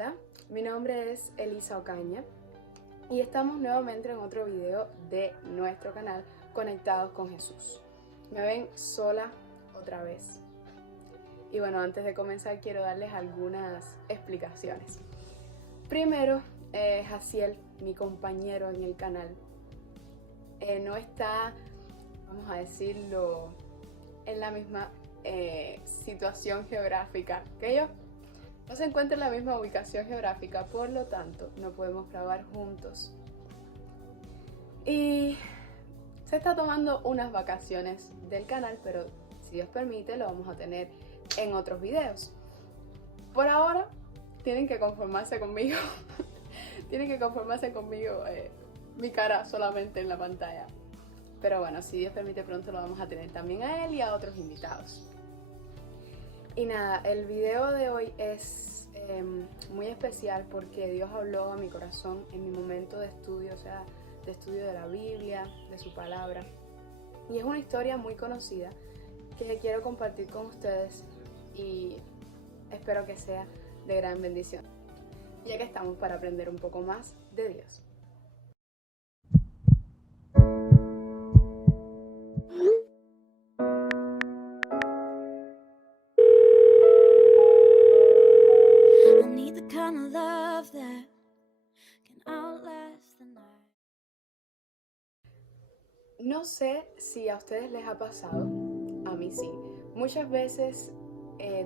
Hola, mi nombre es Elisa Ocaña y estamos nuevamente en otro video de nuestro canal Conectados con Jesús. Me ven sola otra vez. Y bueno, antes de comenzar quiero darles algunas explicaciones. Primero, Jaciel, mi compañero en el canal, no está, vamos a decirlo, en la misma situación geográfica que yo. No se encuentra en la misma ubicación geográfica, por lo tanto no podemos grabar juntos. Y se está tomando unas vacaciones del canal, pero si Dios permite lo vamos a tener en otros videos. Por ahora tienen que conformarse conmigo. Tienen que conformarse conmigo, mi cara solamente en la pantalla. Pero bueno, si Dios permite pronto lo vamos a tener también a él y a otros invitados. Y nada, el video de hoy es muy especial porque Dios habló a mi corazón en mi momento de estudio, o sea, de estudio de la Biblia, de su palabra. Y es una historia muy conocida que quiero compartir con ustedes y espero que sea de gran bendición, ya que estamos para aprender un poco más de Dios. No sé si a ustedes les ha pasado, a mí sí. Muchas veces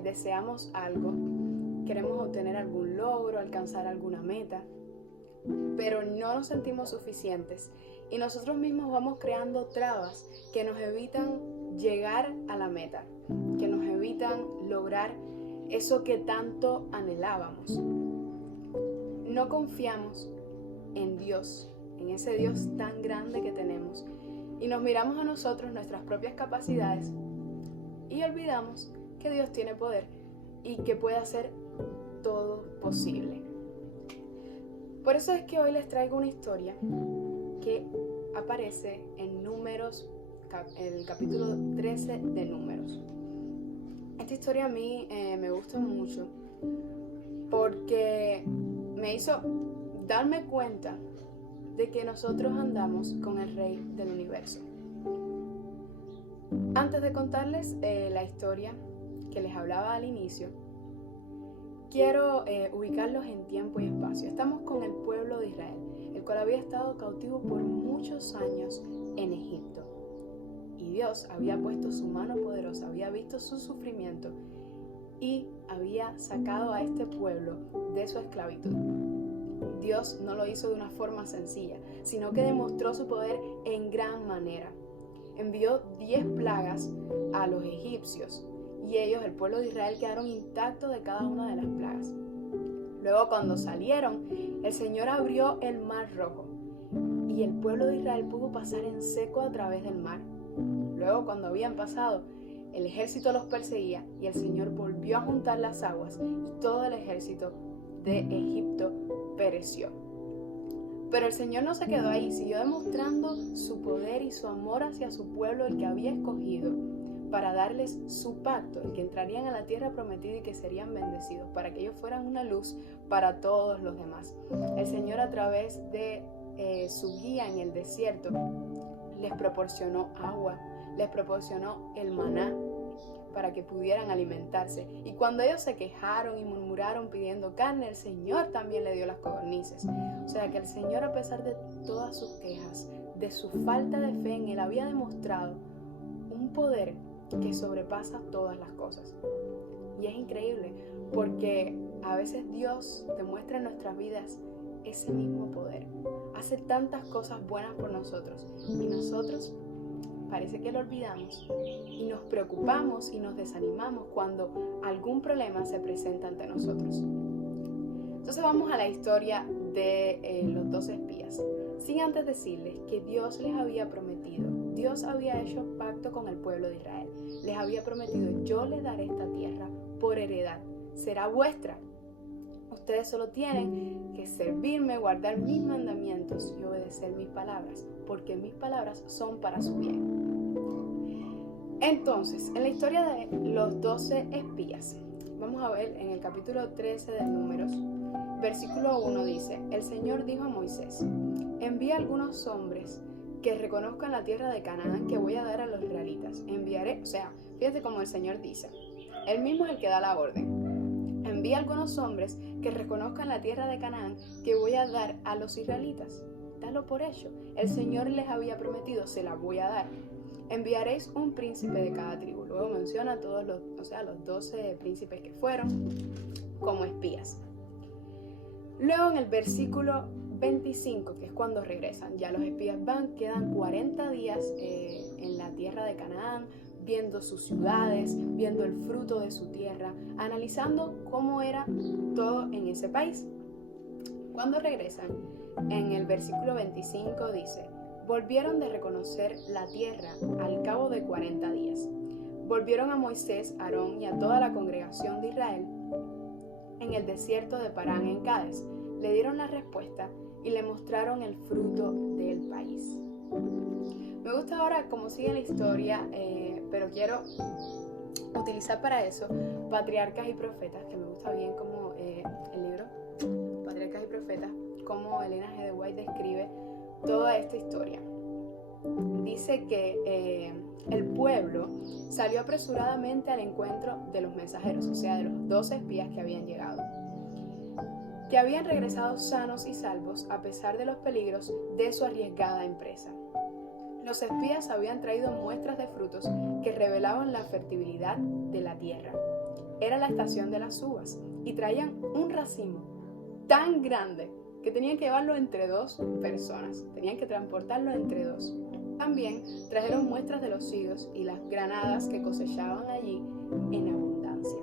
deseamos algo, queremos obtener algún logro, alcanzar alguna meta, pero no nos sentimos suficientes y nosotros mismos vamos creando trabas que nos evitan llegar a la meta, que nos evitan lograr eso que tanto anhelábamos. No confiamos en Dios, en ese Dios tan grande que tenemos, y nos miramos a nosotros, nuestras propias capacidades, y olvidamos que Dios tiene poder y que puede hacer todo posible. Por eso es que hoy les traigo una historia que aparece en Números, el capítulo 13 de Números. Esta historia a mí me gusta mucho porque me hizo darme cuenta de que nosotros andamos con el Rey del Universo. Antes de contarles la historia que les hablaba al inicio, quiero ubicarlos en tiempo y espacio. Estamos con el pueblo de Israel, el cual había estado cautivo por muchos años en Egipto. Y Dios había puesto su mano poderosa, había visto su sufrimiento y había sacado a este pueblo de su esclavitud. Dios no lo hizo de una forma sencilla, sino que demostró su poder en gran manera. Envió 10 plagas a los egipcios y ellos, el pueblo de Israel, quedaron intactos de cada una de las plagas. Luego, cuando salieron, el Señor abrió el mar rojo y el pueblo de Israel pudo pasar en seco a través del mar. Luego, cuando habían pasado, el ejército los perseguía y el Señor volvió a juntar las aguas y todo el ejército de Egipto pereció. Pero el Señor no se quedó ahí, siguió demostrando su poder y su amor hacia su pueblo, el que había escogido para darles su pacto, el que entrarían a la tierra prometida y que serían bendecidos, para que ellos fueran una luz para todos los demás. El Señor, a través de su guía en el desierto, les proporcionó agua, les proporcionó el maná para que pudieran alimentarse. Y cuando ellos se quejaron y murmuraron pidiendo carne, el Señor también le dio las codornices. O sea que el Señor, a pesar de todas sus quejas, de su falta de fe en Él, había demostrado un poder que sobrepasa todas las cosas. Y es increíble porque a veces Dios demuestra en nuestras vidas ese mismo poder. Hace tantas cosas buenas por nosotros y nosotros parece que lo olvidamos y nos preocupamos y nos desanimamos cuando algún problema se presenta ante nosotros. Entonces vamos a la historia de los 12 espías, sin antes decirles que Dios les había prometido, Dios había hecho pacto con el pueblo de Israel, les había prometido: yo les daré esta tierra por heredad, será vuestra. Ustedes solo tienen que servirme, guardar mis mandamientos y obedecer mis palabras, porque mis palabras son para su bien. Entonces, en la historia de los 12 espías, vamos a ver en el capítulo 13 de Números, Versículo 1 dice, el Señor dijo a Moisés, envía algunos hombres que reconozcan la tierra de Canaán que voy a dar a los israelitas. Enviaré, fíjate cómo el Señor dice, Él mismo es el que da la orden. Envía algunos hombres que reconozcan la tierra de Canaán que voy a dar a los israelitas. Dalo por hecho. El Señor les había prometido, se la voy a dar. Enviaréis un príncipe de cada tribu. Luego menciona a todos los 12 príncipes que fueron como espías. Luego en el versículo 25, que es cuando regresan, ya los espías quedan 40 días en la tierra de Canaán, viendo sus ciudades, viendo el fruto de su tierra, analizando cómo era todo en ese país. Cuando regresan, en el versículo 25 dice, volvieron de reconocer la tierra al cabo de 40 días. Volvieron a Moisés, Aarón y a toda la congregación de Israel en el desierto de Parán en Cádiz. Le dieron la respuesta y le mostraron el fruto del país. Me gusta ahora cómo sigue la historia, pero quiero utilizar para eso Patriarcas y Profetas, que me gusta bien como el libro Patriarcas y Profetas, como Elena G. de White describe toda esta historia. Dice que el pueblo salió apresuradamente al encuentro de los mensajeros, o sea, de los 12 espías que habían llegado, que habían regresado sanos y salvos a pesar de los peligros de su arriesgada empresa. Los espías habían traído muestras de frutos que revelaban la fertilidad de la tierra. Era la estación de las uvas y traían un racimo tan grande que tenían que llevarlo entre 2 personas, tenían que transportarlo entre 2. También trajeron muestras de los higos y las granadas que cosechaban allí en abundancia.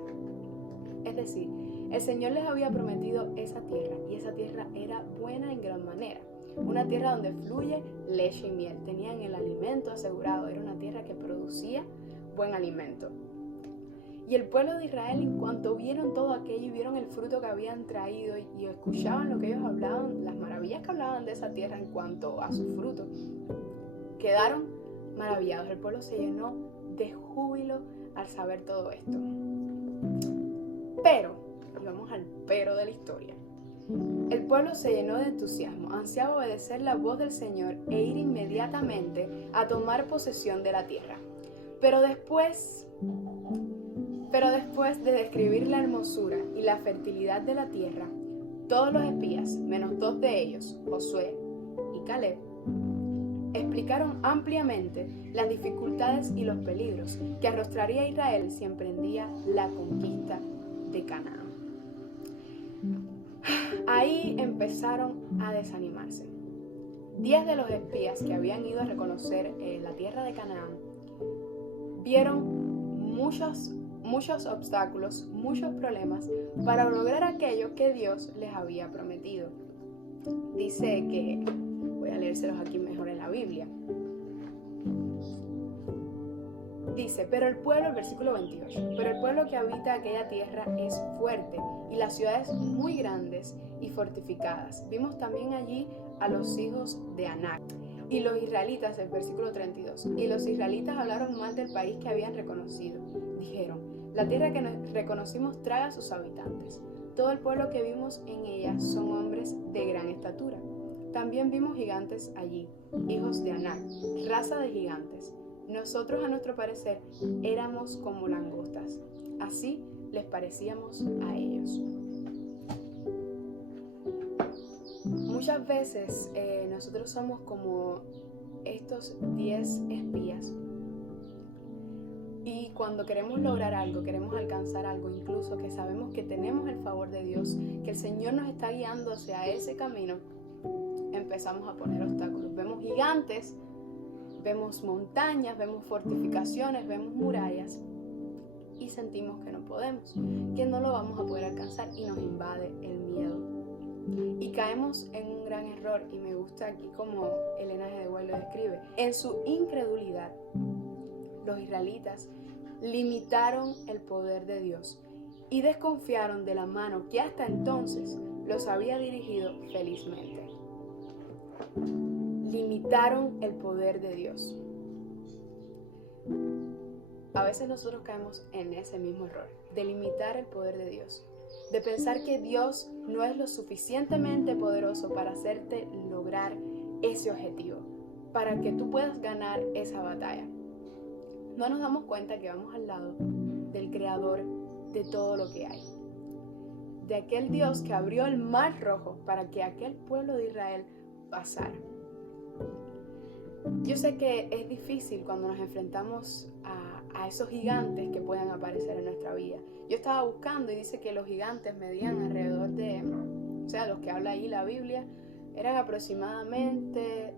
Es decir, el Señor les había prometido esa tierra y esa tierra era buena en gran manera. Una tierra donde fluye leche y miel. Tenían el alimento asegurado. Era una tierra que producía buen alimento. Y el pueblo de Israel, en cuanto vieron todo aquello y vieron el fruto que habían traído y escuchaban lo que ellos hablaban, las maravillas que hablaban de esa tierra en cuanto a su fruto, quedaron maravillados. El pueblo se llenó de júbilo al saber todo esto. Pero, y vamos al pero de la historia, el pueblo se llenó de entusiasmo, ansiaba obedecer la voz del Señor e ir inmediatamente a tomar posesión de la tierra. Pero después de describir la hermosura y la fertilidad de la tierra, todos los espías, menos 2 de ellos, Josué y Caleb, explicaron ampliamente las dificultades y los peligros que arrostraría Israel si emprendía la conquista de Canaán. Ahí empezaron a desanimarse. 10 de los espías que habían ido a reconocer la tierra de Canaán vieron muchos obstáculos, muchos problemas para lograr aquello que Dios les había prometido. Dice que, voy a leérselos aquí mejor en la Biblia. Dice, versículo 28, pero el pueblo que habita aquella tierra es fuerte y las ciudades muy grandes y fortificadas. Vimos también allí a los hijos de Anac. Y los israelitas, el versículo 32, y los israelitas hablaron mal del país que habían reconocido. Dijeron, la tierra que reconocimos traga a sus habitantes. Todo el pueblo que vimos en ella son hombres de gran estatura. También vimos gigantes allí, hijos de Anac, raza de gigantes. Nosotros, a nuestro parecer, éramos como langostas. Así les parecíamos a ellos. Muchas veces nosotros somos como estos 10 espías. Y cuando queremos lograr algo, queremos alcanzar algo, incluso que sabemos que tenemos el favor de Dios, que el Señor nos está guiando hacia ese camino, empezamos a poner obstáculos. Vemos gigantes, vemos montañas, vemos fortificaciones, vemos murallas y sentimos que no podemos, que no lo vamos a poder alcanzar y nos invade el miedo. Y caemos en un gran error, y me gusta aquí como Elena G. de White lo describe. En su incredulidad, los israelitas limitaron el poder de Dios y desconfiaron de la mano que hasta entonces los había dirigido felizmente. Limitaron el poder de Dios. A veces nosotros caemos en ese mismo error, de limitar el poder de Dios, de pensar que Dios no es lo suficientemente poderoso para hacerte lograr ese objetivo, para que tú puedas ganar esa batalla. No nos damos cuenta que vamos al lado del creador de todo lo que hay, de aquel Dios que abrió el mar rojo para que aquel pueblo de Israel pasara. Yo sé que es difícil cuando nos enfrentamos a esos gigantes que puedan aparecer en nuestra vida. Yo estaba buscando y dice que los gigantes medían alrededor de, los que habla ahí la Biblia, eran aproximadamente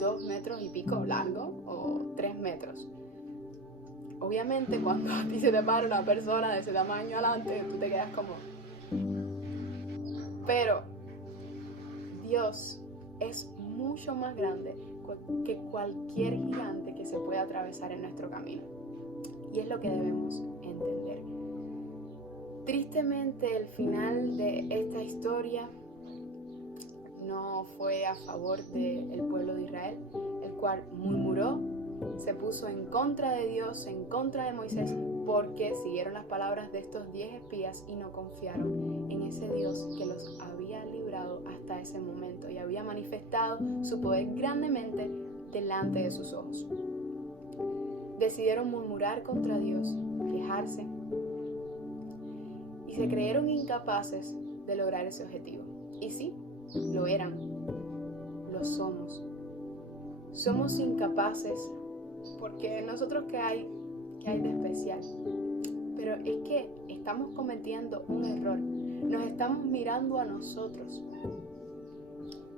2 metros y pico largo o 3 metros. Obviamente cuando a ti se te para una persona de ese tamaño adelante, tú te quedas como... Pero Dios es mucho más grande que cualquier gigante que se pueda atravesar en nuestro camino. Y es lo que debemos entender. Tristemente, el final de esta historia no fue a favor del pueblo de Israel, el cual murmuró, se puso en contra de Dios, en contra de Moisés, porque siguieron las palabras de estos 10 espías y no confiaron en ese Dios que los había librado hasta ese momento y había manifestado su poder grandemente delante de sus ojos. Decidieron murmurar contra Dios, quejarse y se creyeron incapaces de lograr ese objetivo. Y sí, lo eran, lo somos. Somos incapaces porque nosotros ¿qué hay de especial? Pero es que estamos cometiendo un error. Nos estamos mirando a nosotros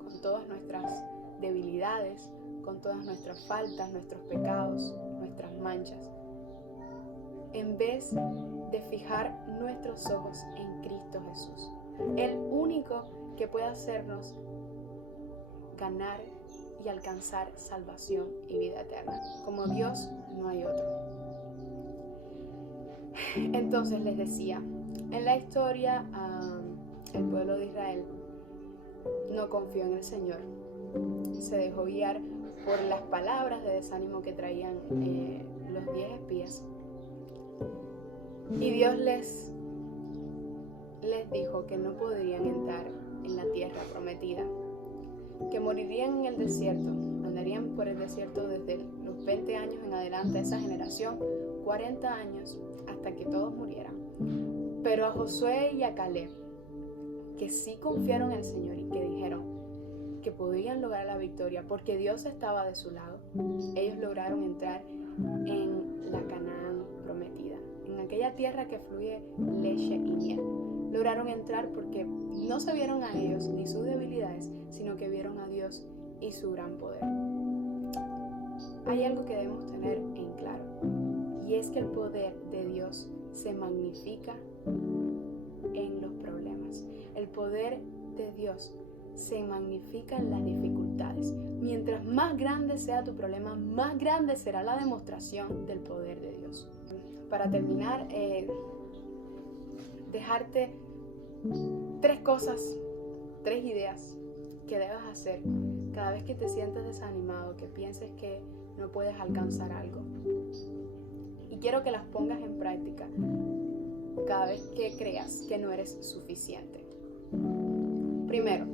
con todas nuestras debilidades, con todas nuestras faltas, nuestros pecados, nuestras manchas, en vez de fijar nuestros ojos en Cristo Jesús, el único que puede hacernos ganar y alcanzar salvación y vida eterna. Como Dios no hay otro. Entonces les decía, en la historia el pueblo de Israel no confió en el Señor, se dejó guiar por las palabras de desánimo que traían los 10 espías, y Dios les dijo que no podrían entrar en la tierra prometida, que morirían en el desierto, andarían por el desierto desde los 20 años en adelante, esa generación, 40 años hasta que todos murieran. Pero a Josué y a Caleb, que sí confiaron en el Señor y que dijeron que podían lograr la victoria porque Dios estaba de su lado, ellos lograron entrar en la Canaán prometida, en aquella tierra que fluye leche y miel. Lograron entrar porque no se vieron a ellos ni sus debilidades, sino que vieron a Dios y su gran poder. Hay algo que debemos tener en claro, y es que el poder de Dios se magnifica en los problemas. El poder de Dios se magnifica en las dificultades. Mientras más grande sea tu problema, más grande será la demostración del poder de Dios. Para terminar, dejarte 3 cosas, 3 ideas que debas hacer cada vez que te sientes desanimado, que pienses que no puedes alcanzar algo. Y quiero que las pongas en práctica cada vez que creas que no eres suficiente. Primero,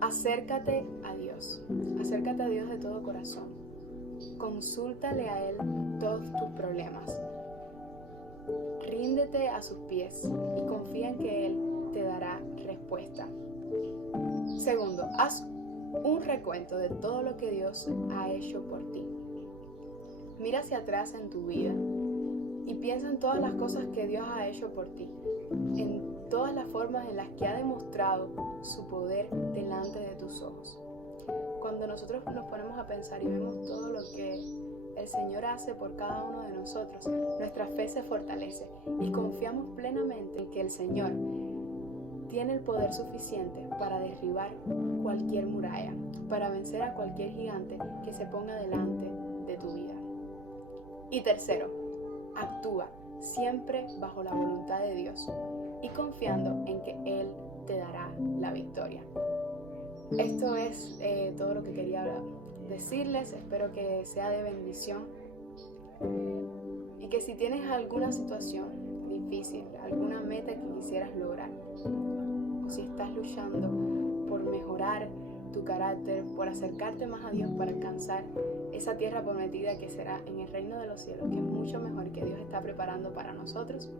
acércate a Dios. Acércate a Dios de todo corazón. Consúltale a Él todos tus problemas. Ríndete a sus pies y confía en que Él te dará respuesta. Segundo, haz un recuento de todo lo que Dios ha hecho por ti. Mira hacia atrás en tu vida y piensa en todas las cosas que Dios ha hecho por ti, en todas las formas en las que ha demostrado su poder delante de tus ojos. Cuando nosotros nos ponemos a pensar y vemos todo lo que el Señor hace por cada uno de nosotros, nuestra fe se fortalece y confiamos plenamente en que el Señor tiene el poder suficiente para derribar cualquier muralla, para vencer a cualquier gigante que se ponga delante de tu vida. Y tercero, actúa siempre bajo la voluntad de Dios y confiando en que Él te dará la victoria. Esto es todo lo que quería decirles. Espero que sea de bendición y que si tienes alguna situación difícil, alguna meta que quisieras lograr, o si estás luchando por mejorar tu carácter, por acercarte más a Dios para alcanzar esa tierra prometida que será en el reino de los cielos, que es mucho mejor, que Dios está preparando para nosotros.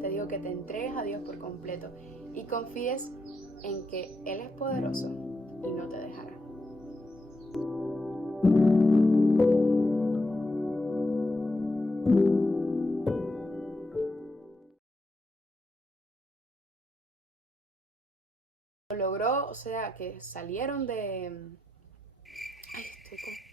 Te digo que te entregues a Dios por completo y confíes en que Él es poderoso y no te dejará. Logró, o sea, que salieron de... Ay, estoy con...